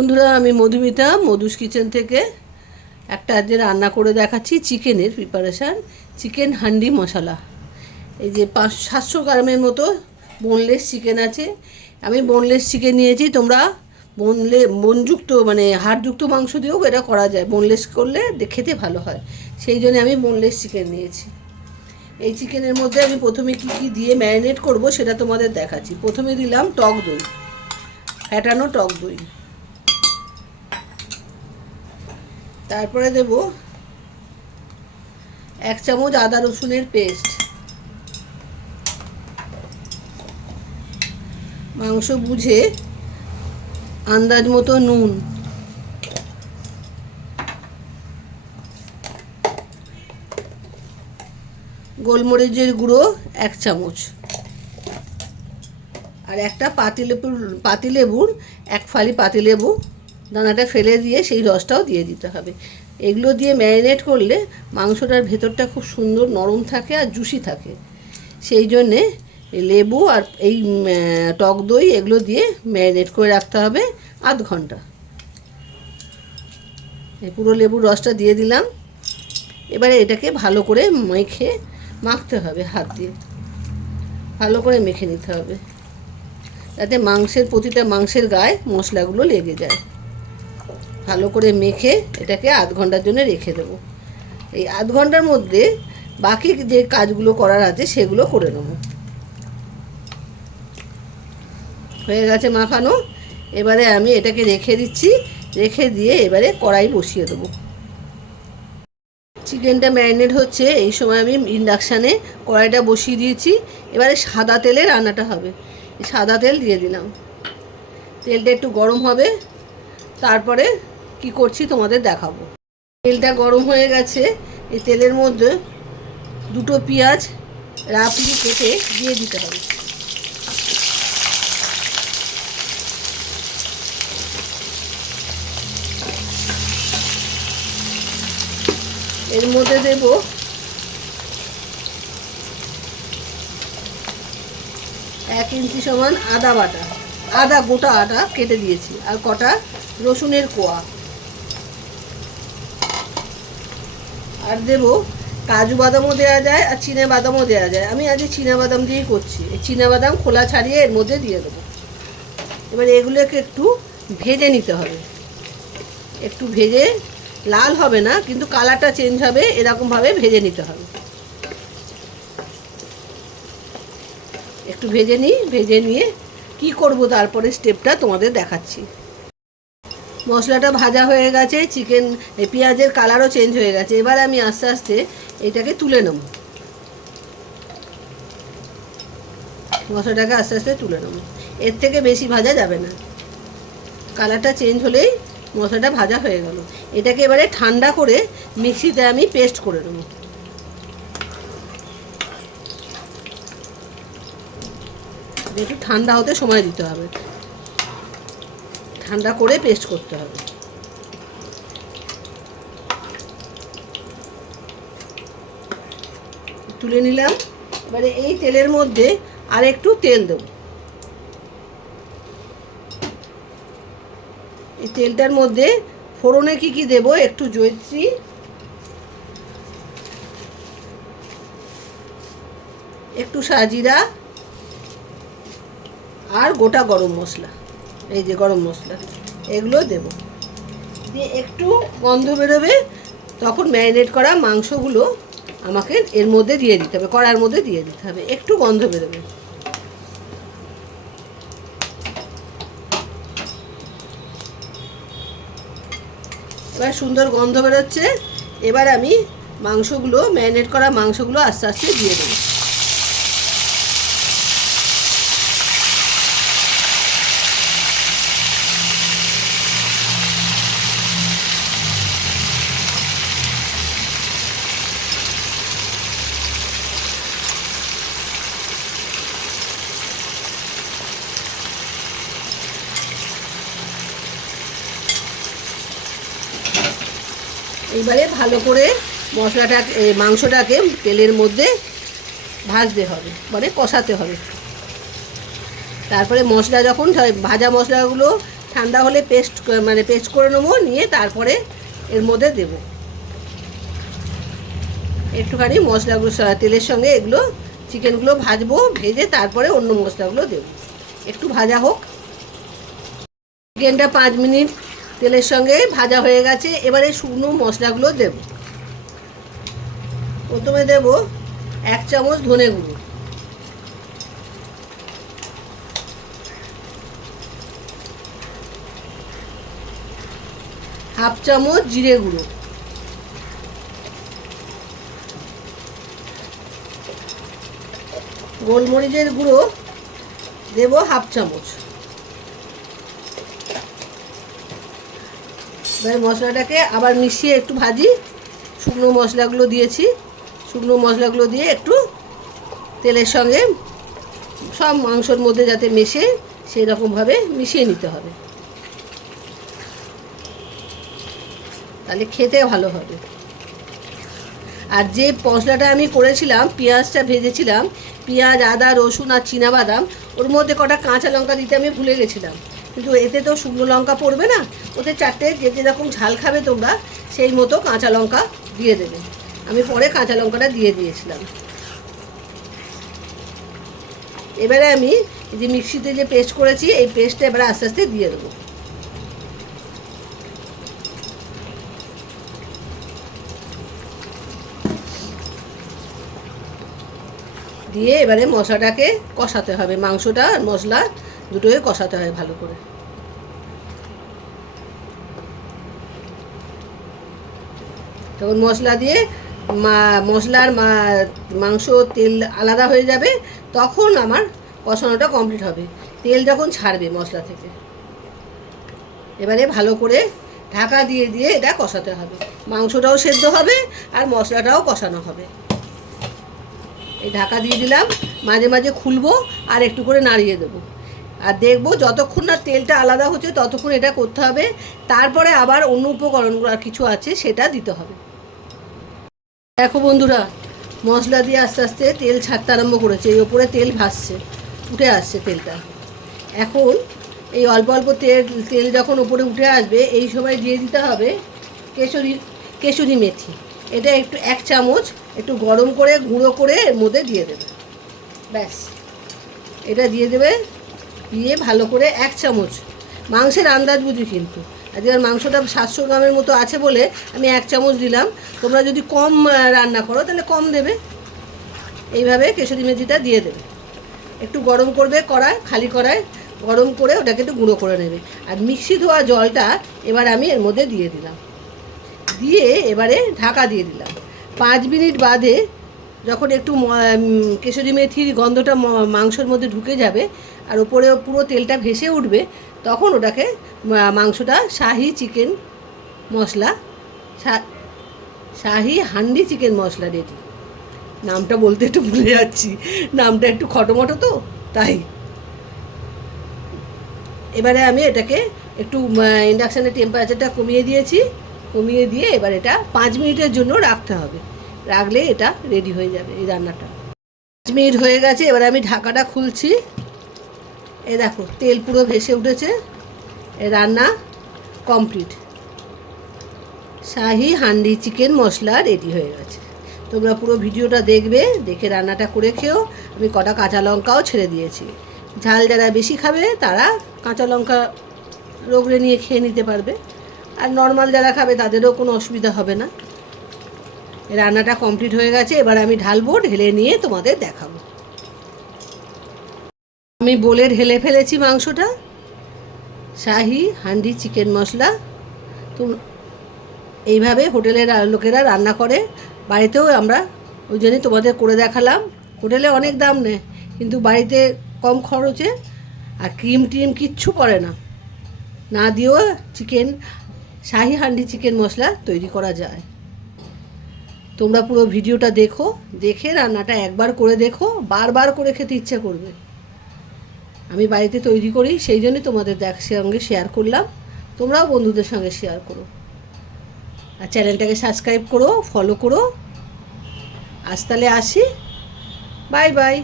বন্ধুরা, আমি মধুমিতা মধুস কিচেন থেকে একটা আজকে রান্না করে দেখাচ্ছি। চিকেনের প্রিপারেশান, চিকেন হান্ডি মশলা। এই যে 500-700 গ্রামের মতো বোনলেস চিকেন আছে। আমি বোনলেস চিকেন নিয়েছি। তোমরা বোনযুক্ত মানে হাড়যুক্ত মাংস দিয়েও এটা করা যায়, বোনলেস করলে খেতে ভালো হয়। সেই জন্য আমি বোনলেস চিকেন নিয়েছি। এই চিকেনের মধ্যে আমি প্রথমে কি কি দিয়ে ম্যারিনেট করব সেটা তোমাদের দেখাচ্ছি। প্রথমে দিলাম টক দই, ফ্যাটানো টক দই। তারপরে দেব 1 চামচ আদা রসুনের পেস্ট, মাংস বুঝে আন্দাজ মতো নুন, গোলমরিচের গুঁড়ো 1 চামচ, আর একটা পাতিলেবুর 1 ফালি পাতিলেবু দানাটা ফেলে দিয়ে সেই রসটাও দিয়ে দিতে হবে। এগুলো দিয়ে ম্যারিনেট করলে মাংসটার ভেতরটা খুব সুন্দর নরম থাকে আর জুসি থাকে। সেই জন্যে লেবু আর এই টক দই এগুলো দিয়ে ম্যারিনেট করে রাখতে হবে আধ ঘন্টা। এই পুরো লেবুর রসটা দিয়ে দিলাম। এবারে এটাকে ভালো করে মাখতে হবে, হাত দিয়ে ভালো করে মেখে নিতে হবে যাতে প্রতিটা মাংসের গায়ে মশলাগুলো লেগে যায়। ভালো করে মেখে এটাকে আধ ঘন্টার জন্য রেখে দেবো। এই আধ ঘন্টার মধ্যে বাকি যে কাজগুলো করার আছে সেগুলো করে নেব। হয়ে গেছে মাখানো। এবারে আমি এটাকে রেখে দিচ্ছি। রেখে দিয়ে এবারে কড়াই বসিয়ে দেবো। চিকেনটা ম্যারিনেট হচ্ছে, এই সময় আমি ইন্ডাকশানে কড়াইটা বসিয়ে দিয়েছি। এবারে সাদা তেলে রান্নাটা হবে। সাদা তেল দিয়ে দিলাম। তেলটা একটু গরম হবে, তারপরে কি করছি তোমাদের দেখাবো। তেলটা গরম হয়ে গেছে। এই তেলের মধ্যে 2টো পেঁয়াজ রাফলি কেটে দিয়ে দিতে হবে। এর মধ্যে দেব 1 ইঞ্চি সমান আদা বাটা, গোটা আদা কেটে দিয়েছি, আর কটা রসুনের কোয়া। আর দেব কাজু বাদামও দেওয়া যায় আর চীনা বাদামও দেওয়া যায়। আমি আজকে চীনা বাদাম দিয়েই করছি। এই চীনা বাদাম খোলা ছাড়িয়ে এর মধ্যে দিয়ে দেবো। এবার এগুলোকে একটু ভেজে নিতে হবে। একটু ভেজে, লাল হবে না কিন্তু কালারটা চেঞ্জ হবে, এরকমভাবে ভেজে নিতে হবে। একটু ভেজে নিয়ে কি করব তারপরে স্টেপটা তোমাদের দেখাচ্ছি। মশলাটা ভাজা হয়ে গেছে, পেঁয়াজের কালারও চেঞ্জ হয়ে গেছে। এবার আমি আস্তে আস্তে এটাকে তুলে নেব। মশলাটাকে আস্তে আস্তে তুলে নেব। এর থেকে বেশি ভাজা যাবে না। কালারটা চেঞ্জ হলেই মশলাটা ভাজা হয়ে গেল। এটাকে এবারে ঠান্ডা করে মিক্সিতে আমি পেস্ট করে নেব। একটু ঠান্ডা হতে সময় দিতে হবে, ঠান্ডা করে পেস্ট করতে হবে। তুলে নিলাম। এবারে এই তেলের মধ্যে আর একটু তেল দেব। এই তেলটার মধ্যে ফোড়নে কি কি দেব, একটু জয়িত্রী, একটু সাজিরা আর গোটা গরম মশলা, এই যে গরম মশলা, এগুলো দেব। দিয়ে একটু গন্ধ বেরোবে, তখন ম্যারিনেট করা মাংসগুলো আমাকে এর মধ্যে দিয়ে দিতে হবে, কড়ার মধ্যে দিয়ে দিতে হবে। একটু গন্ধ বেরোবে। এবার সুন্দর গন্ধ বেরোচ্ছে। এবার আমি ম্যারিনেট করা মাংসগুলো আস্তে আস্তে দিয়ে দেবো। এবারে ভালো করে মাংসটাকে তেলের মধ্যে ভাজতে হবে, মানে কষাতে হবে। তারপরে মশলা যখন ভাজা মশলাগুলো ঠান্ডা হলে পেস্ট করে নেবো, নিয়ে তারপরে এর মধ্যে দেব। একটুখানি মশলাগুলো তেলের সঙ্গে এগুলো চিকেনগুলো ভাজবো, ভেজে তারপরে অন্য মশলাগুলো দেব। একটু ভাজা হোক। চিকেনটা 5 মিনিট তেলের সঙ্গে ভাজা হয়ে গেছে। এবারে শুকনো মশলাগুলো দেব। প্রথমে দেব 1 চামচ ধনে গুঁড়ো, হাফ চামচ জিরে গুঁড়ো, গোলমরিচের গুঁড়ো দেব হাফ চামচ। এবার মশলাটাকে আবার মিশিয়ে একটু ভাজি। শুকনো মশলাগুলো দিয়েছি, শুকনো মশলাগুলো দিয়ে একটু তেলের সঙ্গে সব মাংসর মধ্যে যাতে মেশে সেই রকমভাবে মিশিয়ে নিতে হবে, তাহলে খেতে ভালো হবে। আর যে মশলাটা আমি করেছিলাম, পেঁয়াজটা ভেজেছিলাম, পেঁয়াজ, আদা, রসুন আর চীনাবাদাম, ওর মধ্যে কটা কাঁচা লঙ্কা দিতে আমি ভুলে গেছিলাম, কিন্তু এতে তো শুকনো লঙ্কা পড়বে না, ওতে 4টে যে যেরকম ঝাল খাবে তোমরা সেই মতো কাঁচা লঙ্কা দিয়ে দেবে। আমি পরে কাঁচা লঙ্কাটা দিয়ে দিয়েছিলাম। এবারে আমি এই যে মিক্সিতে যে পেস্ট করেছি, এই পেস্টটা এবারে আস্তে আস্তে দিয়ে দেবো। দিয়ে এবারে মশলাটাকে কষাতে হবে, মাংসটা আর মশলা দুটোই কষাতে হয় ভালো করে। তখন মশলা দিয়ে মশলার মাংস তেল আলাদা হয়ে যাবে, তখন আমার কষানোটা কমপ্লিট হবে, তেল যখন ছাড়বে মশলা থেকে। এবারে ভালো করে ঢাকা দিয়ে দিয়ে এটা কষাতে হবে, মাংসটাও সেদ্ধ হবে আর মশলাটাও কষানো হবে। এই ঢাকা দিয়ে দিলাম, মাঝে মাঝে খুলবো আর একটু করে নাড়িয়ে দেবো, আর দেখবো যতক্ষণ না তেলটা আলাদা হচ্ছে ততক্ষণ এটা করতে হবে। তারপরে আবার অন্য উপকরণগুলো আর কিছু আছে সেটা দিতে হবে। দেখো বন্ধুরা, মশলা দিয়ে আস্তে আস্তে তেল ছাড়তে আরম্ভ করেছে, এই ওপরে তেল ভাসছে, উঠে আসছে তেলটা। এখন এই অল্প অল্প তেল যখন ওপরে উঠে আসবে, এই সময় দিয়ে দিতে হবে কেশরি মেথি। এটা একটু 1 চামচ একটু গরম করে গুঁড়ো করে এর মধ্যে দিয়ে দেবে, ব্যাস। এটা দিয়ে দেবে, দিয়ে ভালো করে 1 চামচ, মাংসের আন্দাজ বুঝি কিন্তু, আর এবার মাংসটা 700 গ্রামের মতো আছে বলে আমি 1 চামচ দিলাম। তোমরা যদি কম রান্না করো তাহলে কম দেবে। এইভাবে কেশরি মেথিটা দিয়ে দেবে, একটু গরম করবে কড়াই, খালি কড়াই গরম করে ওটাকে একটু গুঁড়ো করে নেবে। আর মিক্সি ধোয়া জলটা এবার আমি এর মধ্যে দিয়ে দিলাম, দিয়ে এবারে ঢাকা দিয়ে দিলাম। 5 মিনিট বাদে যখন একটু কেশরি মেথির গন্ধটা মাংসের মধ্যে ঢুকে যাবে আর ওপরে পুরো তেলটা ভেসে উঠবে, তখন ওটাকে মাংসটা শাহি চিকেন মশলা, শাহি হান্ডি চিকেন মশলা রেডি। নামটা বলতে একটু ভুলে যাচ্ছি, নামটা একটু খটোমটো তো তাই। এবারে আমি এটাকে একটু ইন্ডাকশানের টেম্পারেচারটা কমিয়ে দিয়েছি, কমিয়ে দিয়ে এবার এটা 5 মিনিটের জন্য রাখতে হবে, রাখলে এটা রেডি হয়ে যাবে এই রান্নাটা। 5 মিনিট হয়ে গেছে, এবার আমি ঢাকাটা খুলছি। এই দেখো তেল পুরো ভেসে উঠেছে, এই রান্না কমপ্লিট, শাহি হান্ডি চিকেন মশলা রেডি হয়ে গেছে। তোমরা পুরো ভিডিওটা দেখবে, দেখে রান্নাটা করে খেও। আমি কটা কাঁচা লঙ্কাও ছেড়ে দিয়েছি, ঝাল যারা বেশি খাবে তারা কাঁচা লঙ্কা রগড়ে নিয়ে খেয়ে নিতে পারবে, আর নর্মাল যারা খাবে তাদেরও কোনো অসুবিধা হবে না। রান্নাটা কমপ্লিট হয়ে গেছে, এবার আমি ঢালবো, ঢেলে নিয়ে তোমাদের দেখাবো। আমি বলে ঢেলে ফেলেছি মাংসটা, শাহি হান্ডি চিকেন মশলা। তো এইভাবে হোটেলের লোকেরা রান্না করে, বাড়িতেও আমরা ওই জন্যই তোমাদের করে দেখালাম। হোটেলে অনেক দাম নেয়, কিন্তু বাড়িতে কম খরচে আর ক্রিম ট্রিম কিচ্ছু পড়ে না, না দিয়েও চিকেন শাহি হান্ডি চিকেন মশলা তৈরি করা যায়। তোমরা পুরো ভিডিওটা দেখো, দেখে রান্নাটা একবার করে দেখো, বারবার করে খেতে ইচ্ছে করবে। আমি বাড়িতে তৈরি করি, সেই জন্যই তোমাদের সঙ্গে শেয়ার করলাম, তোমরাও বন্ধুদের সঙ্গে শেয়ার করো, আর চ্যানেলটাকে সাবস্ক্রাইব করো, ফলো করো। আজ তাহলে আসি, বাই বাই।